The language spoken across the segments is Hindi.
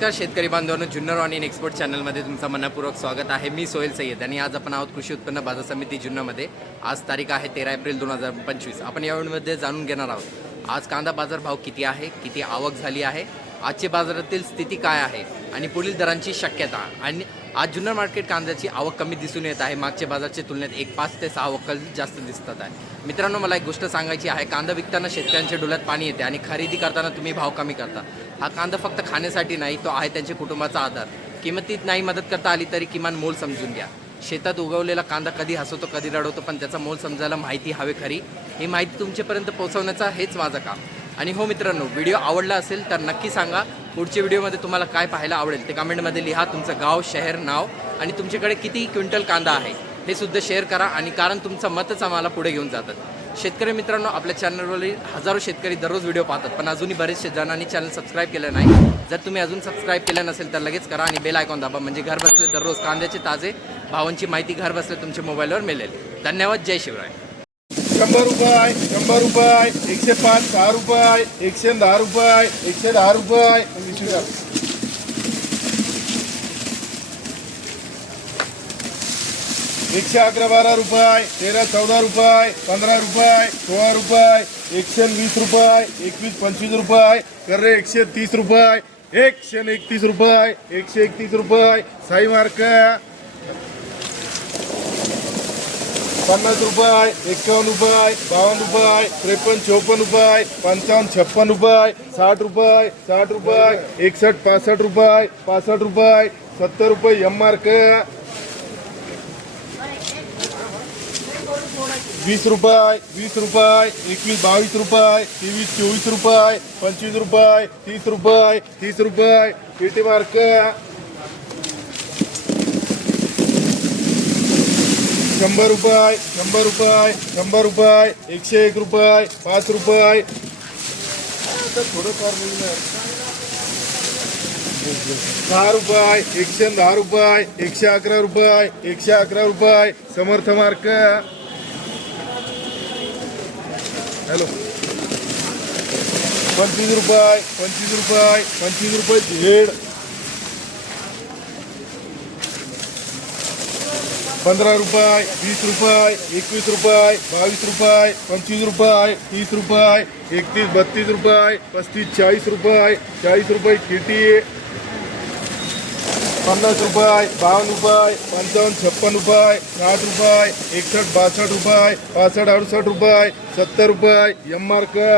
नमस्कार शेतकरी बांधवांनो जुन्नर ऑन इन एक्सपोर्ट चॅनलमध्ये तुमचं मनपूर्वक स्वागत आहे. मी सोहेल सय्यद आणि आज आपण आहोत कृषी उत्पन्न बाजार समिती जुन्नरमध्ये. आज तारीख आहे तेरा एप्रिल दोन हजार पंचवीस. आपण यावेळीमध्ये जाणून घेणार आहोत. आज कांदा बाजार भाव किती आहे? किती आवक झाली आहे? आजची बाजारातील स्थिती काय आहे आणि पुढील दरांची शक्यता आणि आज जुन्नर मार्केट कांद्याची आवक कमी दिसून येत आहे. मागच्या बाजारच्या तुलनेत एक पाच ते सहा वक्कल जास्त दिसतात आहे. मित्रांनो मला एक गोष्ट सांगायची आहे. कांदा विकताना शेतकऱ्यांच्या डोळ्यात पाणी येते आणि खरेदी करताना तुम्ही भाव कमी करता. हा कांदा फक्त खाण्यासाठी नाही तो आहे त्यांच्या कुटुंबाचा आधार. किंमतीत नाही मदत करता आली तरी किमान मोल समजून घ्या. शेतात उगवलेला कांदा कधी हसवतो कधी रडवतो पण त्याचा मोल समजायला माहिती हवी खरी. ही माहिती तुमच्यापर्यंत पोहोचवण्याचा हेच माझं काम. आणि हो मित्रांनो व्हिडिओ आवडला असेल तर नक्की सांगा. पुढच्या व्हिडिओमध्ये तुम्हाला काय पाहायला आवडेल ते कमेंटमध्ये लिहा. तुमचं गाव शहर नाव आणि तुमच्याकडे किती क्विंटल कांदा आहे हे सुद्धा शेअर करा आणि कारण तुमचं मतच आम्हाला पुढे घेऊन जातात. शेतकरी मित्रांनो आपल्या चॅनलवरील हजारो शेतकरी दररोज व्हिडिओ पाहतात पण अजूनही बरेचसे जणांनी चॅनल सबस्क्राईब केलं नाही. जर तुम्ही अजून सबस्क्राईब केलं नसेल तर लगेच करा आणि बेल आयकॉन दाबा म्हणजे घर बसले दररोज कांद्याचे ताजे भावांची माहिती घर बसले तुमच्या मोबाईलवर मिळेल. धन्यवाद. जय शिवराय. शंभर रुपये शंभर रुपये एकशे पाच सहा रुपये एकशे दहा रुपये एकशे दहा रुपये एकशे अकरा बारा रुपये तेरा चौदा रुपये पंधरा रुपये सोळा रुपये एकशे वीस रुपये एकवीस पंचवीस रुपये कर्रे एकशे तीस रुपये एकशे एकतीस रुपये एकशे एकतीस रुपये साई मार्क पन्नास रुपये रुपये, बावन्न रुपये, त्रेपन्न, चौपन्न रुपये, पंचावन्न छप्पन रुपये, साठ रुपये साठ रुपये एकसष्ट पासष्ट रुपये पासष्ट रुपये, सत्तर रुपये एम मार्क वीस रुपये वीस रुपये, एकवीस, बावीस रुपये, तेवीस, चोवीस रुपये, पंचवीस रुपये, तीस रुपये तीस रुपये पेटी शंभर रुपये शंभर रुपये शंभर रुपये एकशे एक रुपये पाच रुपये. थोडं फार मिळणार. रुपये एकशे दहा रुपये एकशे अकरा रुपये एकशे अकरा रुपये. समर्थ मार्क. हॅलो. पंचवीस रुपये पंचवीस रुपये पंचवीस रुपये झेड. पंधरा रुपये वीस रुपये एकवीस रुपये बावीस रुपये पंचवीस रुपये तीस रुपये एकतीस बत्तीस रुपये पस्तीस चाळीस रुपये चाळीस रुपये किटी पन्नास रुपये बावन्न रुपये पंचावन्न छप्पन रुपये साठ रुपये एकसष्ट बासष्ट रुपये पासष्ट अडुसष्ट रुपये सत्तर रुपये एम आर का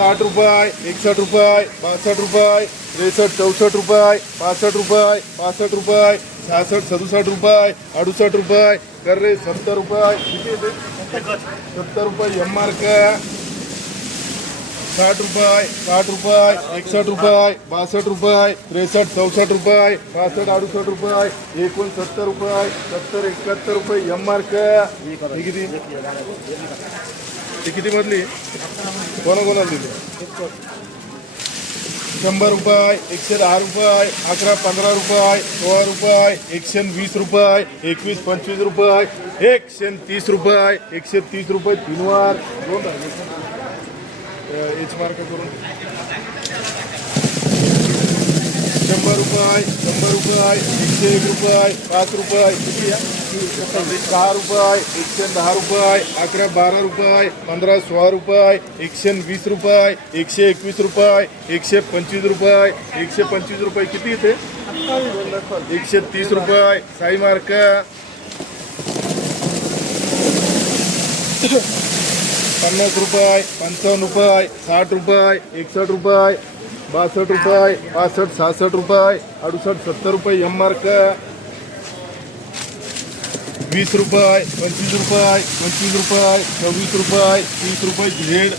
रुपये एकसष्ट रुपये बासष्ट रुपये त्रेसष्ट चौसष्ट रुपये पासष्ट रुपये पासष्ट रुपये सहासष्ट सदुसष्ट रुपये अडुसष्ट रुपये, कर्रे सत्तर रुपये? सत्तर रुपये एम मार्क साठ रुपये साठ रुपये एकसष्ट रुपये बासष्ट रुपये त्रेसष्ट चौसष्ट रुपये पासष्ट अडुसष्ट रुपये, एकोणसत्तर रुपये, सत्तर, एकाहत्तर ती किती मधली? कोणा कोणाला दिली शंभर रुपये एकशे दहा रुपये अकरा पंधरा रुपये सोळा रुपये एकशे वीस रुपये एकवीस पंचवीस रुपये एकशे तीस रुपये एकशे तीस रुपये तीन वार. दोन एच मार्क करून. रुपये, शंभर रुपये, एकशे एक रुपये, पाच रुपये सहा रुपये, एकशे दहा रुपये, अकरा बारा रुपये, पंधरा सोळा रुपये, एकशे वीस रुपये, एकशे एकवीस रुपये, एकशे पंचवीस रुपये, एकशे पंचवीस रुपये किती इथे? एकशे तीस रुपये, साई मार्क. पन्नास रुपये, पंचावन्न रुपये, साठ रुपये एकसष्ट रुपये बासष्ट रुपये पासष्ट सहासष्ट रुपये अडुसष्ट सत्तर रुपये एम मार्क वीस रुपये पंचवीस रुपये पंचवीस रुपये सव्वीस रुपये तीस रुपये झेड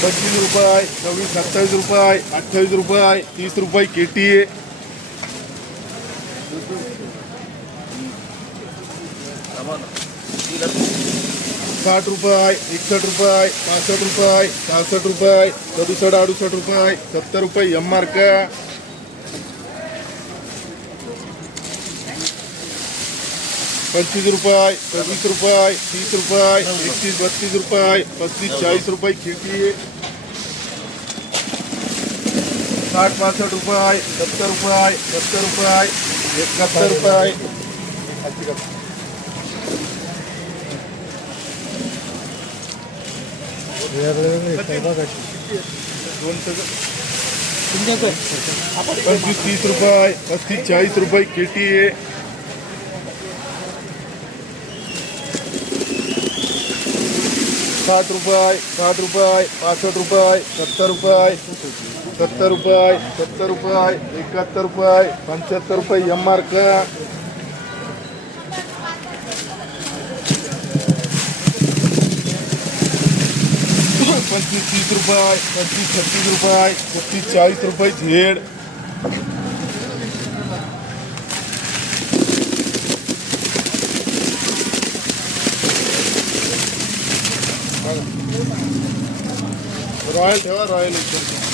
पंचवीस रुपये सव्वीस सत्तावीस रुपये अठ्ठावीस रुपये तीस रुपये के टी ए साठ रुपये एकसष्ट रुपये, पासष्ट रुपये, सहासष्ट रुपये, सदुसष्ट, अडुसष्ट रुपये, सत्तर रुपये एम मार्क पंचवीस रुपये, सव्वीस रुपये, तीस रुपये, एकतीस, बत्तीस रुपये, पस्तीस, चाळीस रुपये खिडकी साठ, पासष्ट रुपये, सत्तर रुपये सत्तर रुपये, एकाहत्तर रुपये. पंचवीस तीस रुपये पस्तीस चाळीस रुपये केटी आहे. साठ रुपये साठ रुपये पासष्ट रुपये सत्तर रुपये सत्तर रुपये सत्तर रुपये एकाहत्तर रुपये पंच्याहत्तर रुपये एम आर का पंचवीस तीस रुपये पस्तीस छत्तीस रुपये छत्तीस चाळीस रुपये झेड रॉयल ठेवा रॉयल एकदम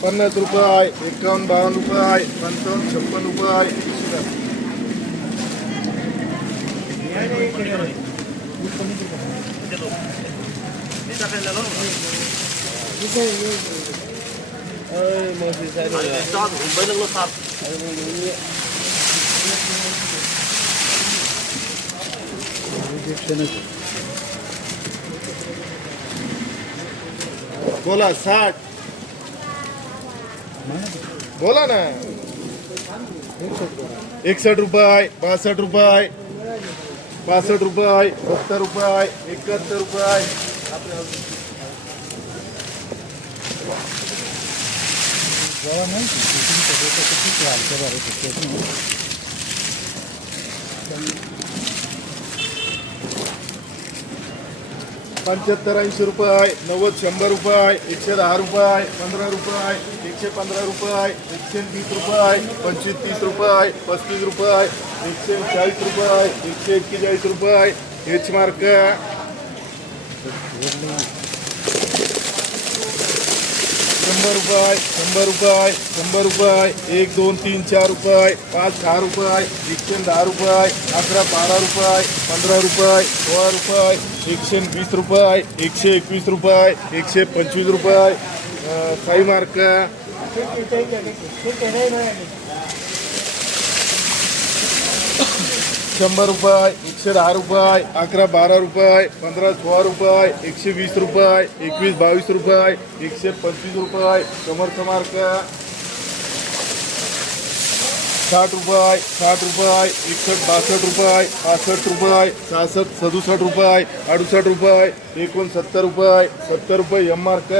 पन्नास रुपये एकावन्न बावन्न रुपये पंचावन्न छप्पन रुपये बोला साठ। बोला ना। एकसठ रुपये बासष्ट रुपये पासष्ट रुपये सत्तर रुपये एकाहत्तर रुपये। पंच्याहत्तर ऐंशी रुपये, नव्वद शंभर रुपये, एकशे दहा रुपये, पंधरा रुपये, एकशे पंधरा रुपये, एकशे वीस रुपये, पंचवीस तीस रुपये, पस्तीस रुपये, एकशे चाळीस रुपये, एकशे एक्केचाळीस रुपये. एच मार्क शंभर रुपये शंभर रुपये शंभर रुपये, एक, दोन, तीन, चार रुपये, पाच, सहा रुपये, एकशे दहा रुपये, अकरा, बारा रुपये, पंधरा रुपये, सोळा रुपये एकशे वीस रुपये एकशे एकवीस रुपये एकशे पंचवीस रुपये अं, काही मार्क. शंभर रुपये एकशे दहा रुपये अकरा बारा रुपये पंधरा सोळा रुपये एकशे वीस रुपये एकवीस बावीस रुपये एकशे पंचवीस रुपये समर्थ मार्क. साठ रुपये साठ रुपये एकसष्ट बासष्ट रुपये पासष्ट रुपये सहासष्ट सदुसष्ट रुपये अडुसष्ट रुपये एकोणसत्तर रुपये सत्तर रुपये एम मार्क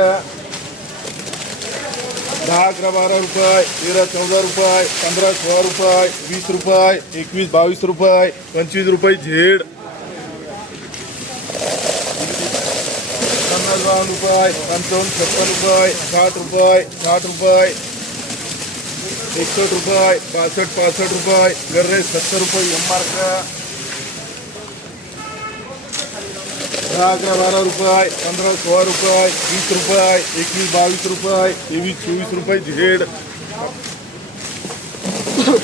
दहा अकरा बारा रुपये तेरा चौदा रुपये पंधरा सोळा रुपये वीस रुपये एकवीस बावीस रुपये पंचवीस रुपये झेड. पन्नास बावन्न रुपये पंचावन्न छप्पन रुपये साठ रुपये साठ रुपये बासष्ट पासष्ट रुपये गर्रे सत्तर रुपये एम मार्क दहा अकरा बारा रुपये, पंधरा, सोळा रुपये, वीस रुपये, एकवीस, बावीस रुपये, तेवीस, चोवीस रुपये, झेड.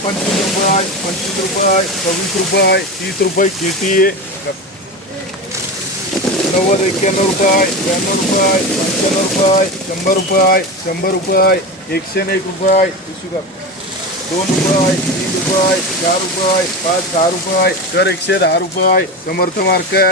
पंचवीस रुपये पंचवीस रुपये, सव्वीस रुपये, तीस रुपये, केटी. नव्वद, एक्क्याण्णव रुपये, ब्याण्णव रुपये, पंच्याण्णव रुपये, शंभर रुपये शंभर रुपये, एकशे एक रुपये સોળ રૂપિયા ત્રીસ રૂપિયા ચાર રૂપિયા પાંચ ચાર રૂપિયા દરેક છે ચાર રૂપિયા સમર્થ માર્કે